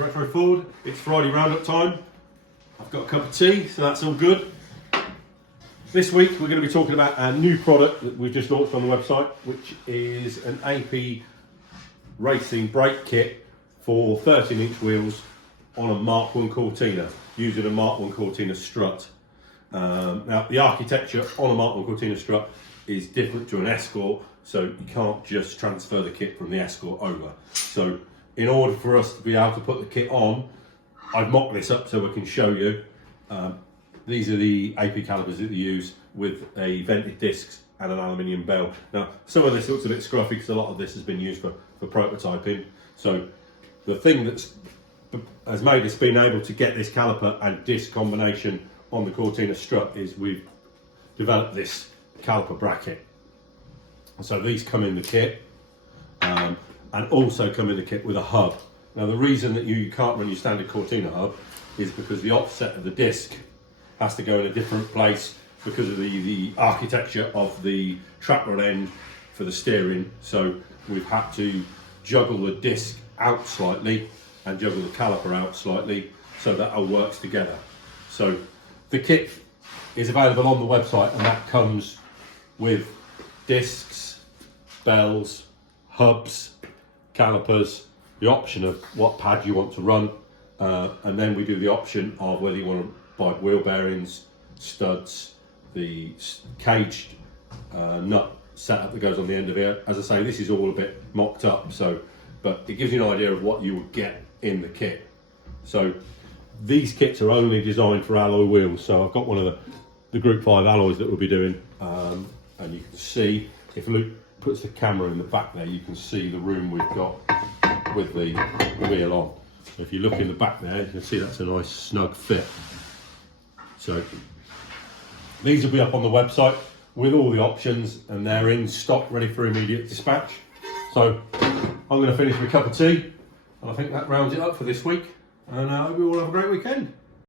Retro Ford. It's Friday roundup time. I've got a cup of tea, so that's all good. This week we're going to be talking about a new product that we've just launched on the website, which is an AP racing brake kit for 13-inch wheels on a Mark 1 Cortina, using a Mark 1 Cortina strut. Now, the architecture on a Mark 1 Cortina strut is different to an Escort, so you can't just transfer the kit from the Escort over. So in order for us to be able to put the kit on, I've mocked this up so we can show you. These are the AP calipers that we use with a vented discs and an aluminium bell. Now, some of this looks a bit scruffy because a lot of this has been used for prototyping. So the thing that's has made us being able to get this caliper and disc combination on the Cortina strut is we've developed this caliper bracket. So these come in the kit and also come in the kit with a hub. Now, the reason that you can't run your standard Cortina hub is because the offset of the disc has to go in a different place because of the architecture of the trap rod end for the steering. So we've had to juggle the disc out slightly and juggle the caliper out slightly so that all works together. So the kit is available on the website, and that comes with discs, bells, hubs, calipers, the option of what pad you want to run, and then we do the option of whether you want to buy wheel bearings, studs, the caged nut setup that goes on the end of it. As I say, this is all a bit mocked up, but it gives you an idea of what you would get in the kit. So these kits are only designed for alloy wheels. So I've got one of the Group 5 alloys that we'll be doing, and you can see, if Luke puts the camera in the back there, you can see the room we've got with the wheel on. So if you look in the back there, you can see that's a nice snug fit. So these will be up on the website with all the options, and they're in stock ready for immediate dispatch. So I'm going to finish with a cup of tea, and I think that rounds it up for this week, and I hope you all have a great weekend.